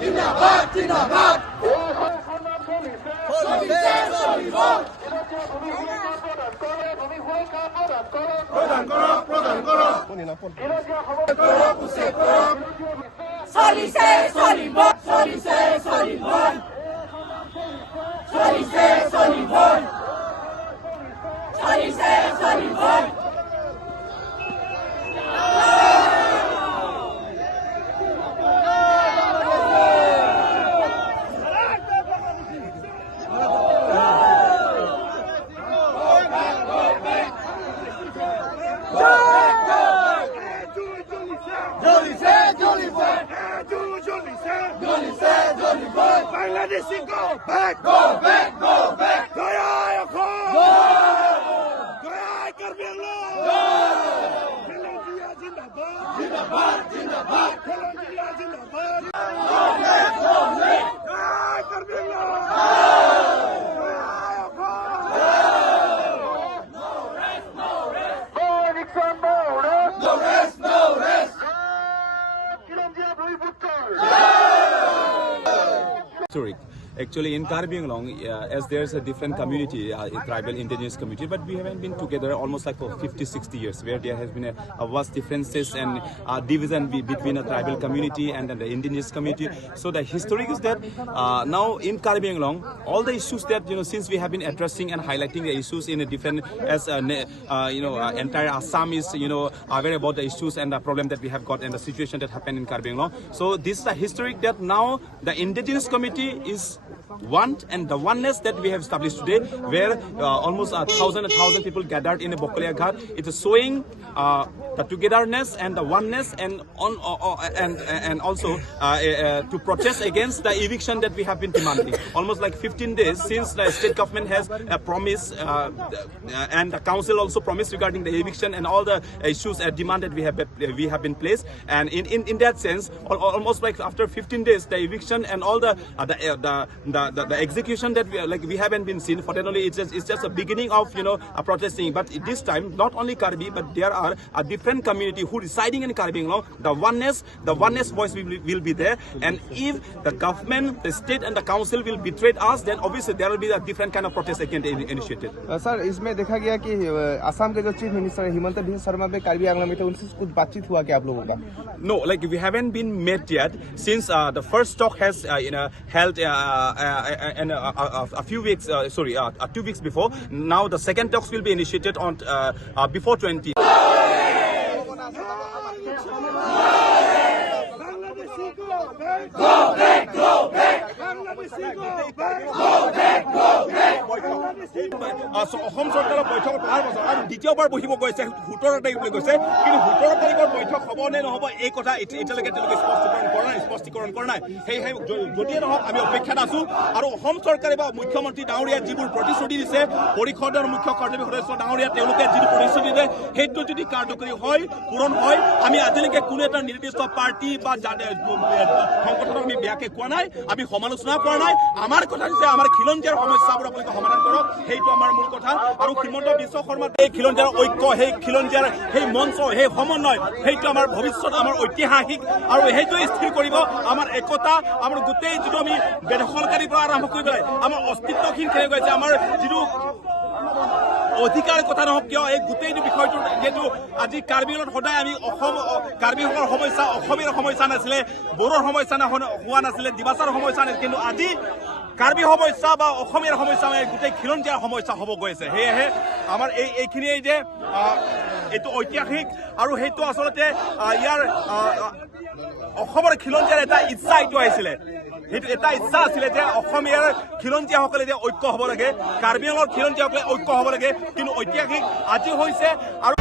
জিন্দাবাদ জিন্দাবাদ প্রদান করো সলিসে সলিবন সলিসে সলিবন সলিসে সলিবন সলিসে সলিবন Bangladesh, go back, go back, go back. Goya Arkoi, go. Goya Kibangong, go. Philanthropy Zindabad, Zindabad, Zindabad. Philanthropy Zindabad. Go back, go back. Goya Kibangong, go. Goya Arkoi, go. No rest, no rest. No Nixon, no rest. No rest, no rest. Historic. Actually, in Kibangong, as there's a different community, tribal indigenous community, but we haven't been together almost like for 50-60 years, where there has been a vast differences and division between a tribal community and the indigenous community. So the historic is that now in Kibangong, all the issues that since we have been addressing and highlighting the issues in a different, as entire Assam is aware about the issues and the problem that we have got and the situation that happened in Kibangong. So this is a historic that now the indigenous community is one, and the oneness that we have established today, where almost 1,000 people gathered in a Bokolia Ghat. It is showing the togetherness and the oneness, and also to protest against the eviction that we have been demanding. Almost like 15 days since the state government has promised and the council also promised regarding the eviction and all the issues and demand that we have been placed. And in that sense, almost like after 15 days, the eviction and all the execution that we haven't been seen. For that only, it's just a beginning of protesting. But this time, not only Karbi, but there are a different community who residing in Kibangong. The oneness voice will be there. And if the government, the state, and the council will betray us, then obviously there will be a different kind of protest again initiated. Sir, इसमें देखा गया कि असम के जो chief minister Himanta Biswa Sharma पे Kibangong में थे, उनसे कुछ बातचीत हुआ क्या आप लोगों का? No, like we haven't been met yet since the first talk has held a few weeks, 2 weeks before. Now the second talks will be initiated on before 20. অসম চৰকাৰৰ বৈঠকত অহাৰ পাছত আৰু দ্বিতীয়বাৰ বহিব গৈছে 17 তাৰিখ বুলি কৈছে, কিন্তু 17 তাৰিখৰ বৈঠক হ'ব নে নহ'ব এই কথা এতিয়ালৈকে তেওঁলোকে স্পষ্টীকৰণ কৰা নাই। সেয়েহে যদিয়ে নহওক আমি অপেক্ষাত আছো। আৰু অসম চৰকাৰে বা মুখ্যমন্ত্ৰী ডাঙৰীয়া যিবোৰ প্ৰতিশ্ৰুতি দিছে, পৰিষদৰ মুখ্য কাৰ্যবাহী সদস্য ডাঙৰীয়া তেওঁলোকে যিটো প্ৰতিশ্ৰুতি দিয়ে সেইটো যদি কাৰ্যকৰী হয়, পূৰণ হয়, আমি আজিলৈকে কোনো এটা নিৰ্দিষ্ট পাৰ্টি বা সংগঠনক আমি বেয়াকে কোৱা নাই, আমি সমালোচনা কৰা নাই। আমাৰ কথা হৈছে আমাৰ খিলঞ্জীয়াৰ সমস্যাবোৰ আপোনালোকে সমাধান কৰক, সেইটো আমাৰ মূল কথা। আৰু হিমন্ত বিশ্ব শৰ্মাৰ এই খিলঞ্জীয়াৰ ঐক্য, সেই খিলঞ্জীয়াৰ সেই মঞ্চ, সেই সমন্বয়, সেইটো আমাৰ ভৱিষ্যত আমাৰ ঐতিহাসিক, আৰু সেইটোৱে স্থিৰ কৰিব আমাৰ একতা, আমাৰ গোটেই যিটো আমি বেদখলকাৰীৰ পৰা আৰম্ভ কৰি পেলাই আমাৰ অস্তিত্বহীন খেলি গৈছে, আমাৰ যিটো অধিকাৰ কথা নহওক কিয়, এই গোটেইটো বিষয়টো যিহেতু আজি কাৰ্বিঙত সদায় আমি কাৰ্বিঙৰ সমস্যা অসমীয়াৰ সমস্যা নাছিলে, বড়োৰ সমস্যা হোৱা নাছিলে, ডিমাছাৰ সমস্যা নাছিলে, কিন্তু আজি কাৰ্বি সমস্যা বা অসমীয়াৰ সমস্যা গোটেই খিলঞ্জীয়াৰ সমস্যা হ'ব গৈছে। সেয়েহে আমাৰ এইখিনিয়ে যে এইটো ঐতিহাসিক, আৰু সেইটো আচলতে ইয়াৰ অসমৰ খিলঞ্জীয়াৰ এটা ইচ্ছা এইটো আহিছিলে, সেইটো এটা ইচ্ছা আছিলে যে অসমীয়াৰ খিলঞ্জীয়াসকলে যে ঐক্য হ'ব লাগে, কাৰ্বি আংলঙৰ খিলঞ্জীয়াসকলে ঐক্য হ'ব লাগে, কিন্তু ঐতিহাসিক আজি হৈছে। আৰু